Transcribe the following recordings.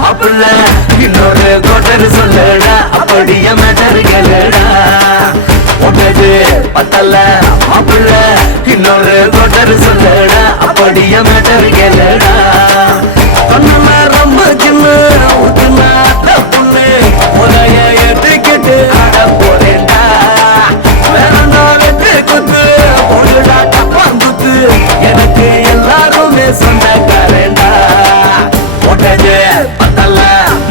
மாப்பிள்ள இன்னொரு கோட்டர் சொல்லடா அப்படியே மேட்டர் கேளுடா ஒன்னது பத்தல்ல மாப்பிள்ள இன்னொரு கோட்டர் சொல்லடா அப்படியே மேட்டர் கேளுடா கண்ணுல ரொம்ப சின்ன ஊத்துனா பொண்ணு உதய ஏற்றுக்கிட்டு ஆட போறேன்டா வேறண்டா வெட்டு குத்து பொண்ணுடா டப்பாங்குத்து எனக்கு எல்லாருமே சொந்தக்காரேண்டா ஒட்டது பத்தல்ல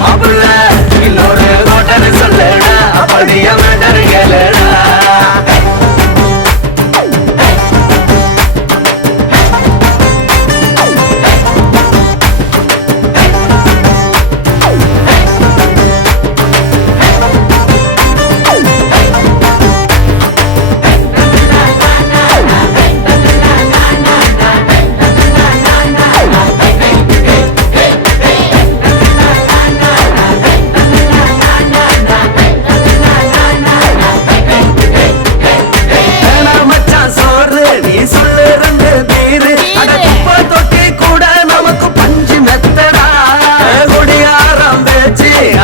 மாப்பிள்ள இன்னொரு கோட்டர் சொல்லடா அப்படியே மேட்டர் கேளுடா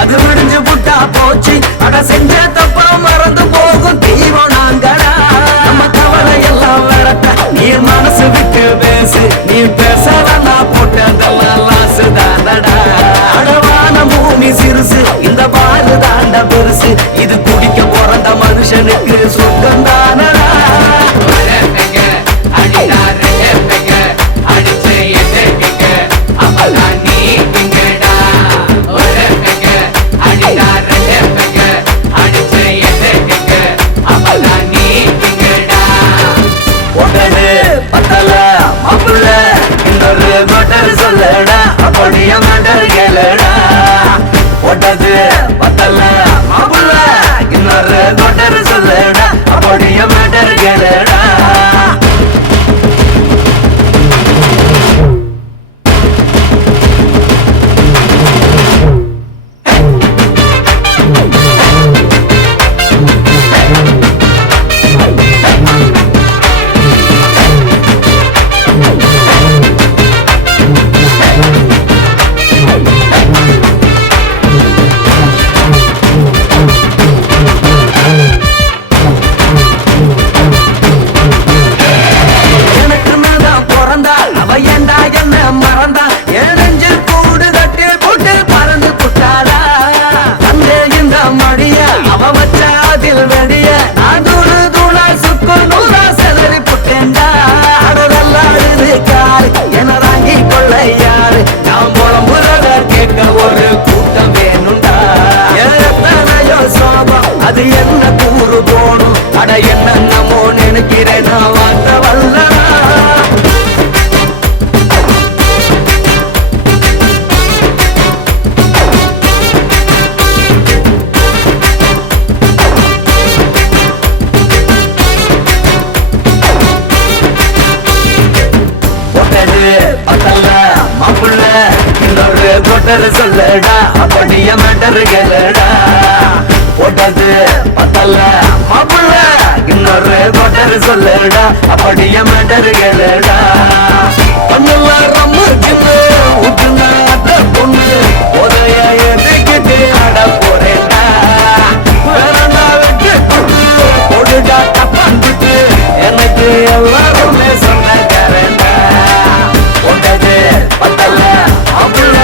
அது விடிஞ்சு புட்டா போச்சு அட செஞ்ச தப்பா மறந்து போகும் தீவம் நாங்கடா நம்ம கவலை எல்லாம் வரட்ட நீ மனசு விட்டு பேசு நீ பேசலன்னா போட்டதெல்லாம் லாசு தாண்டடா அடவான பூமி சிறுசு இந்த பாலு தாண்ட பெருசு இது குடிக்க பிறந்த மனுஷனுக்கு சொர்க்கம் தானடா சொல்லடா அப்படியே மேட்டர் கேளுடா ஒட்டது பத்தல்ல மாப்பிள்ள இன்னொரு கோட்டர் சொல்லடா அப்படியே மேட்டர் கேளுடா அது என்ன கூறு போணும் அட என்னமோ நினைக்கிறேன் நான் வார்த்தை வல்ல மாப்பிள்ள இன்னொரு கோட்டர் சொல்லடா அப்படியே மேட்டர் கேளுடா ஒட்டது பத்தல்ல மாப்பிள்ள இன்னொரு கோட்டர் சொல்லடா அப்படியே மேட்டர் கேளுடா கண்ணுல ரொம்ப சின்ன ஊத்துனா பொண்ணு உதய ஏற்றுக்கிட்டு ஆட போறேன்டா வேறண்டா வெட்டு குத்து பொடுடா டப்பாந்துட்டு எனக்கு எல்லாருமே சொந்தக்காரேன்டா ஒட்டது பத்தல்ல மாப்பிள்ள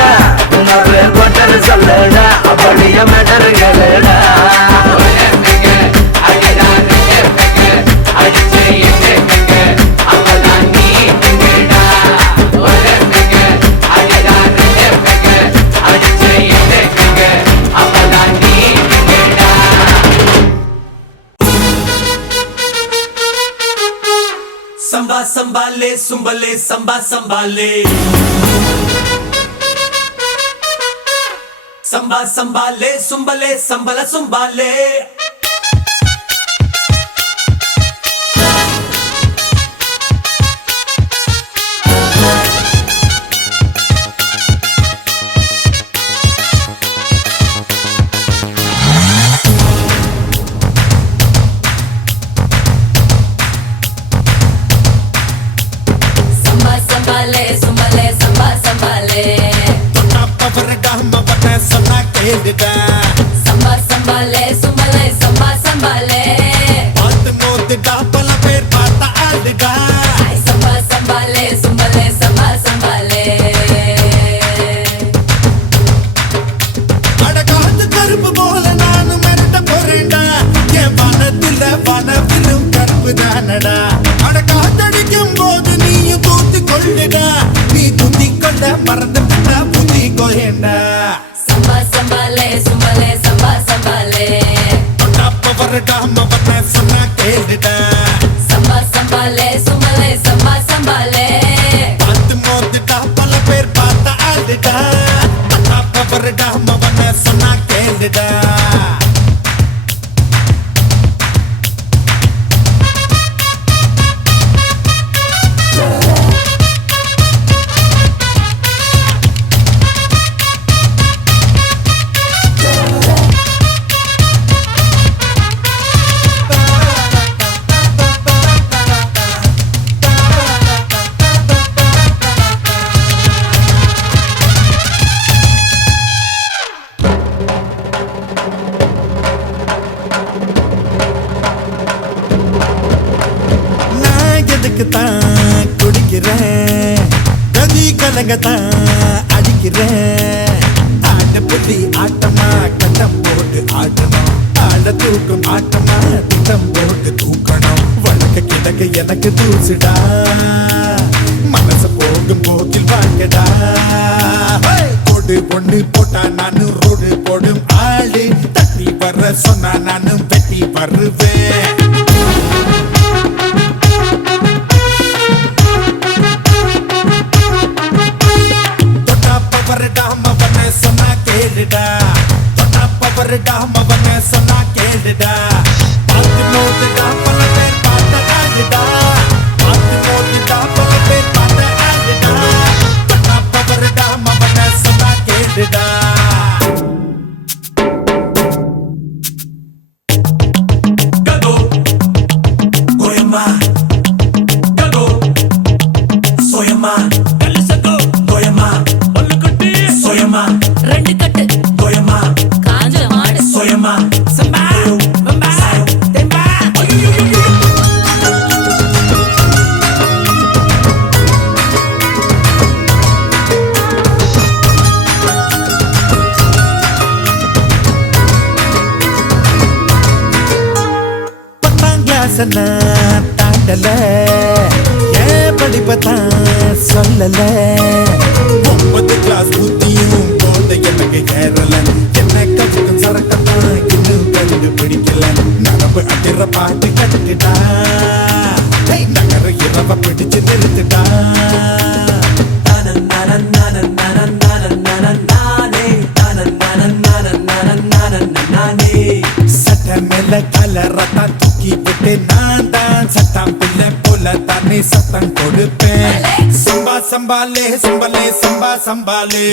இன்னொரு கோட்டர் சொல்லடா அப்படியே மேட்டர் கேளுடா Samba sambale sumbale samba sambale Samba sambale sumbale sambala sumbale Samba sambale sumbale samba sambale Tona pavara விடாம பண்ண சொன்னா கேளுடா சம்பா சம்பாலே சும்பலே சம்பா சம்பாலே பார்த்து மோதுடா பல பேர் பார்த்த ஆளுடா சம்பா சம்பாலே சும்பலே சம்பா சம்பாலே அடகாத்து கருப்பு போல நானும் மிரட்ட போறேன்டா என் வனத்துல வனவிலும் கருப்பு தானடா அடகாத்தடிக்கும் போது நீயும் தூத்தி கொள்ளுடா நீ தூத்தி கொள்ள மறந்து விட்டா புத்தி கோயண்டா சம்பா சம்பாலே சும்பலே சம்பா சம்பாலே அப்ப வரடாம பண்ண சொன்னா கேளுடா சம்பா சம்பாலே சும்பலே சம்பா சம்பாலே பார்த்து மோதுடா பல பேர் பார்த்த ஆளுடா அப்ப வரடாம பண்ண சொன்னா கேளுடா நான் எதுக்குத்தான் குடிக்கிறேன் கதி கலங்கத்தான் அடிக்கிறேன் ஆட்ட புள்ளி ஆட்டமா கட்டம் போட்டு ஆட்டணும் ஆட தூக்கும் ஆட்டமா திட்டம் போட்டு தூக்கணும் வழக்க கிடக்க எனக்கு தூசுடா மனசு போகும் போக்கில் வாங்கடா கொடு பொண்ணு போட்டா நானும் ரோடு போடும் ஆளு தட்டி வர சொன்னா நானும் வெட்டி வருவேன் வரடாம பண்ண சொன்னா கேளுடா தொட்டாப்ப வரடாம பண்ண சொன்னா கேளுடா பார்த்து மோதுடா பல பேர் பார்த்த ஆளுடா பார்த்து மோதுடா பல பேர் பார்த்த ஆளுடா தொட்டாப்ப வரடாம பண்ண சொன்னா கேளுடா Gago, Goyama, Gago, Soyama, Kalisago, Goyama, Ollukutti, Soyama, ரெண்டு கட்டு Goyama, காஞ்ச மாடு Soyama, Samba, Bamba, Demba, Oyuyuyuyu. பத்தாம் கிளாஸ் நான் தாண்டல ஏன் படிப்பத்தான் சொல்லல 9 கிளாஸ் புத்தியும் போத எனக்கு ஏறல என்ன கத்துக்கும் சரக்கத்தான் இன்னும் கண்டுபிடிக்கல நரம்பு அதிர பாட்டு கட்டுடா நகர இரவ பிடிச்சு நிறுத்துடா சட்ட மேல கலரத்தான் தூக்கி விட்டு நான் தான் சட்டம் பிள்ளை போல தானே சத்தம் கொடுப்பேன் சம்பா சம்பாலே சம்பலே சம்பா சம்பாலே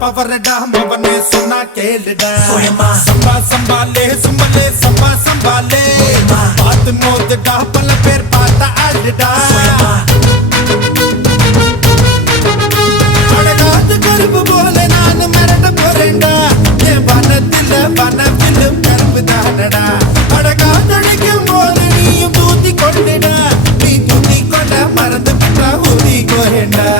பவரடா மவனே சொன்னா கேளுடா சம்பா சம்பாலே சம்பலே சம்பா சம்பாலே பார்த்து மோதுடா பல பேர் பார்த்த ஆளுடா அடகாத்து கருப்பு போல நானும் மிரட்ட போறேன்டா என் வனத்துல வனவிலும் கரும்பு தானடா அடகாத்தடிக்கும் போது நீயும் தூத்தி கொண்டுடா நீ தூத்தி கொண்ட மறந்து விட்டா ஊதி கோயண்டா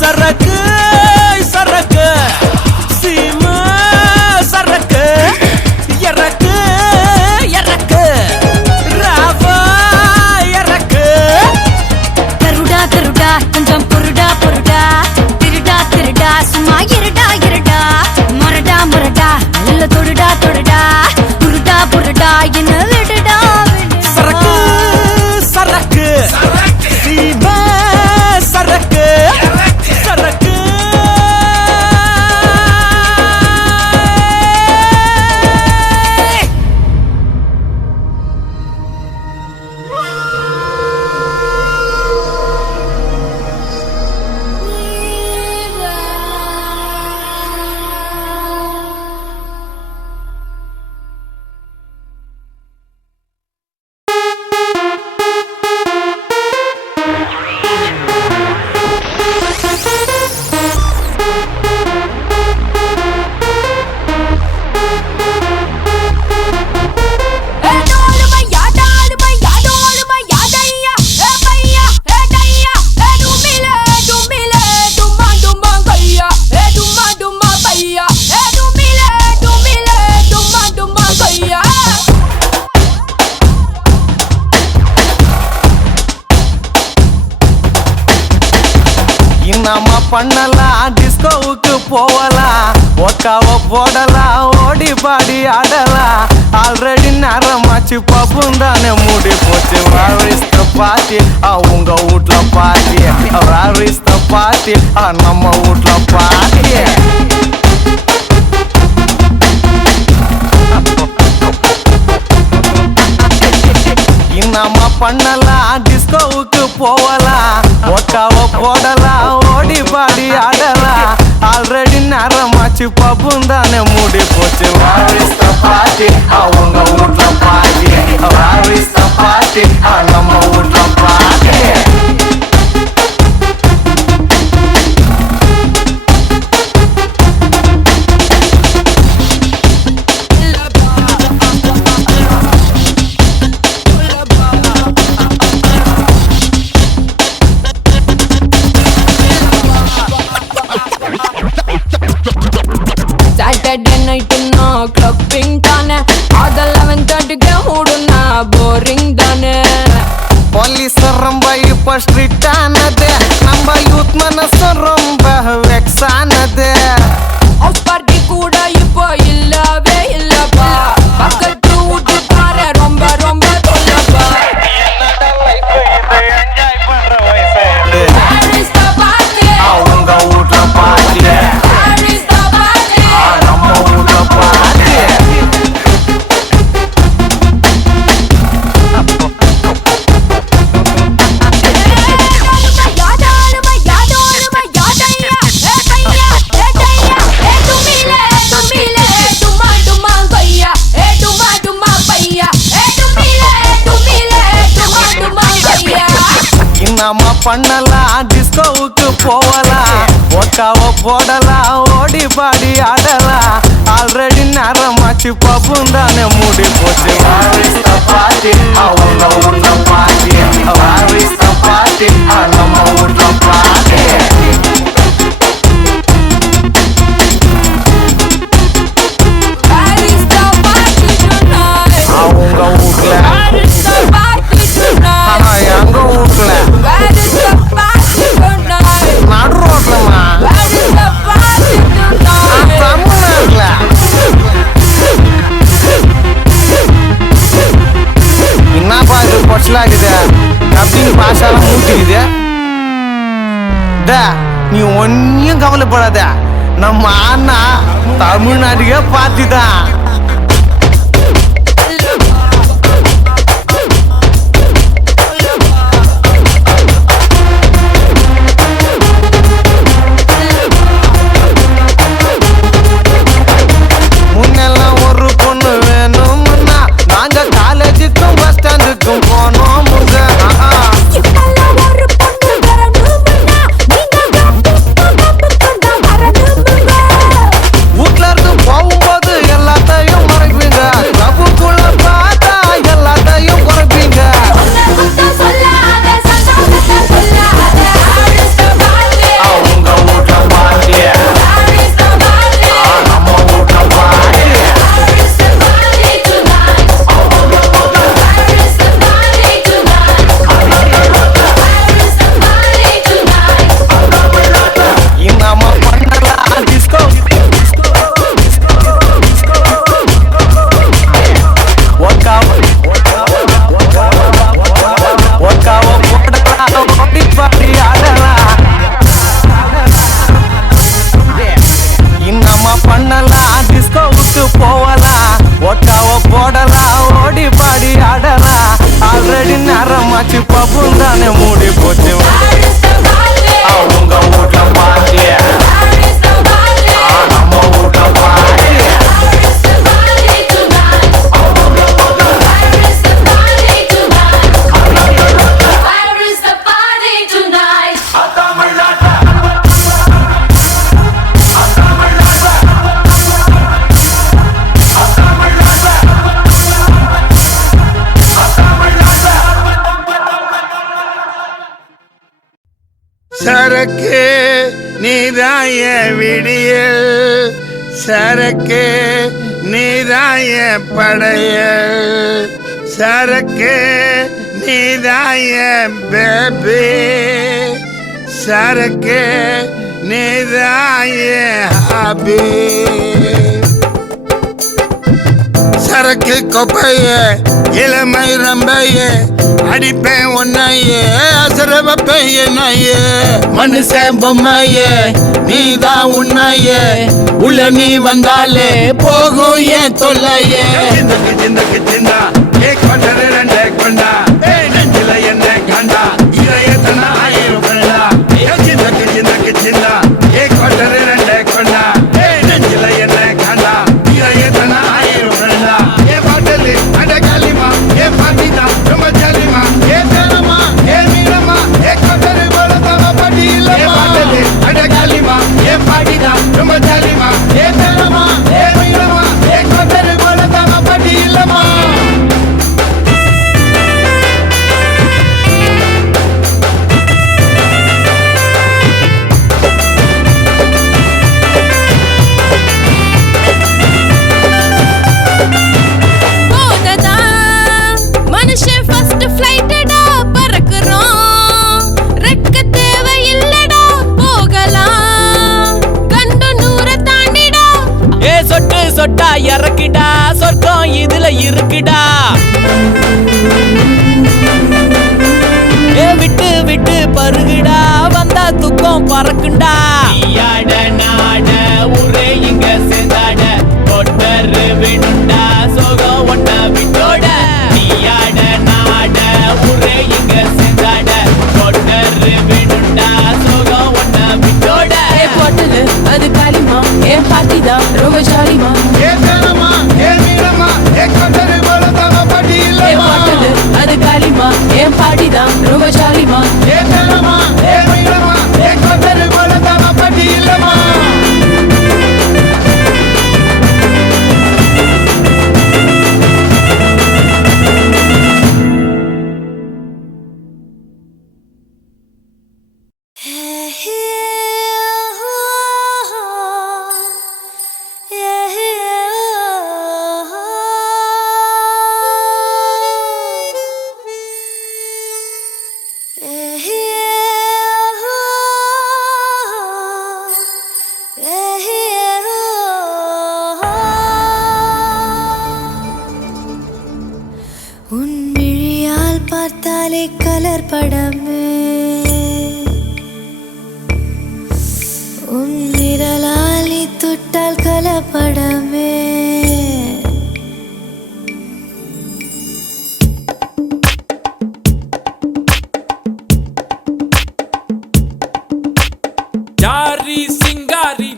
சரக்கு சரக்கு சீமா சரக்கு இறக்கு இறக்கு ராவா இறக்கு கருடா கருடா கொஞ்சம் பொருடா பொருடா திருடா திருடா சும்மா இருடா இருடா முரடா முரடா நல்ல தொடுடா தொடுடா புருடா புருடா என்ன விடுடா சரக்கு சரக்கு சீமா சரக்கு சரக்கு நம்ம பண்ணலாம் டிஸ்கோவுக்கு போகலாம் ஒக்காவ போடலாம் ஓடி பாடி ஆடலாம் ஆல்ரெடி நேரமாச்சு பப்பும் தானே மூடி போச்சு வேரிஸ்த பாட்டி உங்க வீட்ல பாட்டி வேரிஸ்த பாட்டி நம்ம வீட்ல பாட்டி நம்ம பண்ணலாம் டிஸ்கோவுக்கு போகலாம் ஒக்காவ போடலாம் ஓடி பாடி ஆடலாம் ஆல்ரெடி நேரமாச்சு பப்பும் தானே மூடி போச்சு வேரிஸ்த பாட்டி உங்க வீட்ல பாட்டி வேரிஸ்த பாட்டி நம்ம வீட்ல பாட்டி Saturday night na clubbing தானே அது 11:30க்கு மூடுனா போரிங் தானே போலீஸ் ரொம்ப இப்ப ஸ்ட்ரிக்ட் ஆனது நம்ம யூத் மனசு ரொம்ப வெக்ஸ் ஆனது ஹவுஸ் பார்ட்டி கூட இப்போ இல்லவே இல்லப்பா பக்கத்து வீட்டுக்கார ரொம்ப ரொம்ப தொல்லப்பா Where is the party? உங்க வீட்ல பாட்டி Where is the party? நம்ம வீட்ல பாட்டி நம்ம பண்ணலாம் டிஸ்கோவுக்கு போகலாம் ஒக்காவ போடலாம் ஓடி பாடி ஆடலாம் ஆல்ரெடி நேரமாச்சு பப்பும் தானே மூடி போச்சு வேரிஸ்த பாட்டி உங்க வீட்ல பாட்டி வேரிஸ்த பாட்டி நம்ம வீட்ல பாட்டி அவங்க வீட்ல எங்க வீட்ல நடு ரோட்லமா தமிழ்நாட்டுல என்னப்பா இது பொச்சலாக்குது அப்படின்னு பாஷாலாம் மூட்டிக்குது நீ ஒன்னும் கவலைப்படாத நம்ம அண்ணா தமிழ்நாட்டுக்கே பார்த்துதான் முன்னெல்லாம் ஒரு பொண்ணு வேணும்னா நாங்க காலேஜுக்கும் பஸ் ஸ்டாண்டுக்கும் போனோம் வீட்ல இருந்து போகும்போது எல்லாத்த சரக்கு நீதாய விடியல் சரக்கு நீதாய படையல் சரக்கு நீதாய பேபி சரக்கு நீதாய ஹாபி சரக்கு கொப்பைய இளமை ரம்பைய அடிப்பேன் ஒன்னையே அசர வைப்பேன் என்னையே மனுஷன் பொம்மையே நீதான் உன்னையே உள்ள நீ வந்தாலே போகும் ஏன் தொல்லையே சிந்தக்கு சிந்தக்கு சிந்தா ஏ கொண்டது ரெண்டே கொண்டா ஏ நெஞ்சில என்ன கண்டா இதயத்தனா ஆயிரம் கொண்டா சிந்தக்கு சிந்தக்கு சிந்தா ஏ கொண்டது ரெண்டே கொண்டா ஏ நெஞ்சில என்ன கண்டா இதயத்தனா ஆயிரம் கொண்டா ஏ பாட்டலு அட காலிமா ஏ பாட்டிதா ரொம்ப ஜாலிமா ஏ தரமா ஏ மீரமா ஏ கொண்டது போல தவ படி இல்ல ஏ பாட்டலு அட காலிமா ஏ பாட்டிதா ரொம்ப ஜாலிமா ஏ தரமா ஏ மீரமா ஏ கொண்டது போல தவ படி இல்லமா மனுஷன் ஃபர்ஸ்ட் ஃப்ளைட்டடா பறக்குறோம் ரெக்க தேவை இல்லடா போகலாம் கண்டு நூற தாண்டிடா ஏ சொட்டு சொட்டா இறக்கிடா சொர்க்கம் இதுல இருக்குடா ஏ விட்டு விட்டு பருகுடா வந்தா துக்கம் பறக்குண்டா யாட நாட ஊரே இங்க சேர்ந்தாட கொட்டரு விடுண்டா சோகம் ஒட்ட விட்டோட நீயாட நாட ஊரே இங்க சேர்ந்தாட கொட்டரு விடுண்டா சோகம் ஒட்ட விட்டோட ஏ போட்டது அது காலிமா ஏ பாட்டிதான் ரொம்ப ஜாலிமா ஏ தரமா ஏ மீரமா ஏ கொண்டது போல தவ படி ஏ இல்லமா போட்டது அது காலிமா ஏ பாட்டிதான் ரொம்ப ஜாலிமா ஏ தரமா ஏ மீரமா ஏ கொண்டது போல தவ படி இல்லமா உன் விழியால் பார்த்தாலே கலர் படமே உன் விரலால் நீ தொட்டால் கலப்படமே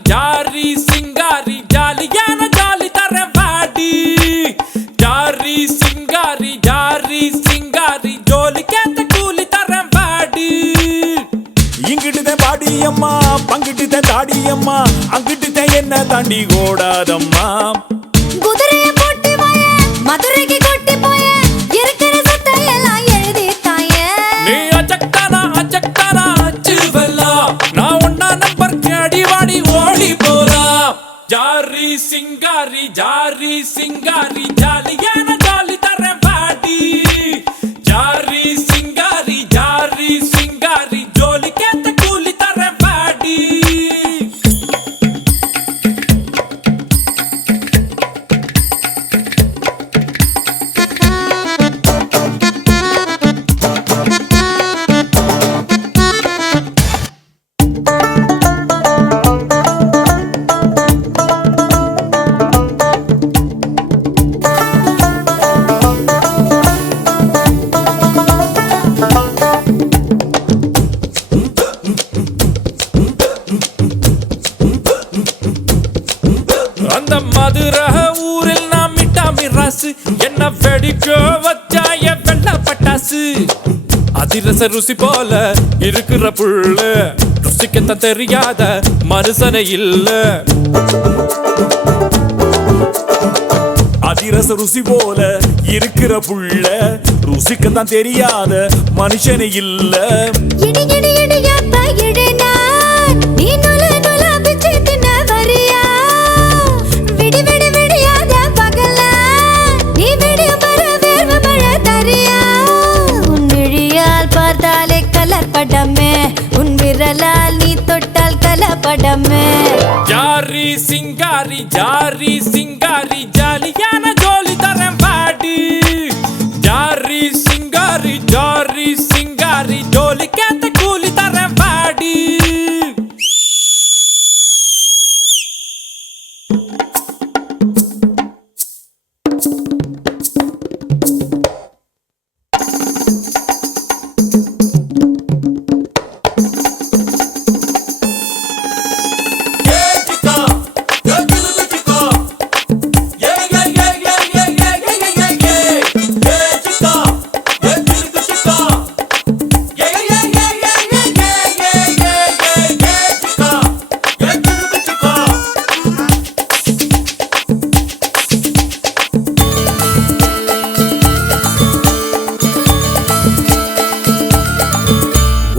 ஜாரி சிங்காரி ஜாலியான ஜாலி தர வாடி ஜாரி சிங்காரி ஜோலி கேத்த கூலி தர வாடி இங்கிட்டுதான் பாடியம்மா பங்கிட்டுதான் தாடியம்மா அங்கிட்டுதான் என்ன தாண்டி ஓடாதம்மா குதிரைய போட்டு வாய மதுரைக்கு கொட்டி போய இருக்கிற சட்டை எல்லாம் எழுதி தாய நீ அஜக்தானா அச்சுவல்லா நான் ஒன்னா நம்பர் அடி வாடி ஓடி போலாம் ஜாரி சிங்காரி ஜாலியான ஜாலி தர வாடி ஜாரி சிங்காரி ஜோலி கேத்த கூலி தர வாடி அந்த மதுரை ஊரில் நான் மிட்டா மிராசு என்ன வெடிக்க வச்சாய வெள்ள பட்டாசு அதிரச ருசி போல இருக்கிற புள்ள ருசிக்கத்தான் தெரியாத மனுஷனை இல்ல அதிரச ருசி போல இருக்கிற புள்ள ருசிக்கத்தான் தெரியாத மனுஷனே இல்ல இடி இடி இடியாப்பா இடி நீ தொட்டால் கலப்படமே ஜாரி சிங்காரி ஜாரி சிங்காரி ஜாலியான ஜோலி தரேன் பாடி ஜாரி சிங்காரி ஜோலி கேத்த கூலி தரேன் பாடி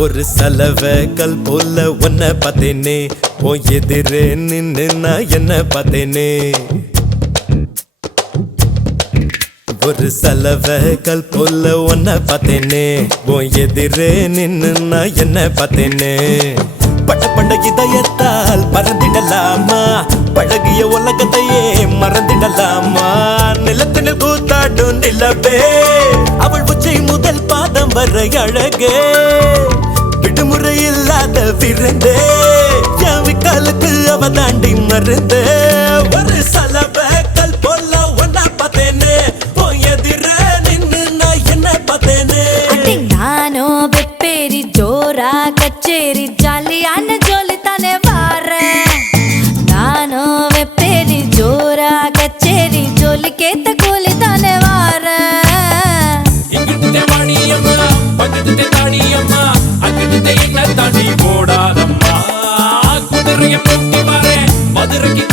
ஒரு சலவ கல் போல ஒன்ன பார்த்தேனே ஓ எதிரே நின்னு நான் என்ன பார்த்தேனே ஒரு சலவ கல் போல ஒன்ன பார்த்தேனே ஓ எதிரே நின்னு நான் என்ன பார்த்தேனே பட்ட பண்ட இதயத்தால் பறந்திடலாமா பழகிய உலகத்தையே மறந்திடலாமா நிலத்தினில் கூத்தாடும் நிலவே அவள் உச்சை முதல் பாதம் வரை அழகே விடுமுறை இல்லாத விருந்தே விக்காலுக்கு அவ தாண்டி மருந்தே ஒரு சலவ கல் போல ஒன்னா பார்த்தேனே ஓ எதிர நின்னு நான் என்ன பார்த்தேனே நானோ வெப்பேரி ஜோரா கச்சேரி ஜாலியான ஜோலி தானே வாரேன் நானோ வெப்பேரி ஜோரா கச்சேரி ஜோலி கேத்த கூலி தானே வாரேன் இங்கிட்டு வாணியம்மா பக்கத்து தாணியம்மா அங்கிட்டு என்ன தாண்டி போடாதம்மா குதிரைய போட்டி வரேன் மதுரைக்கு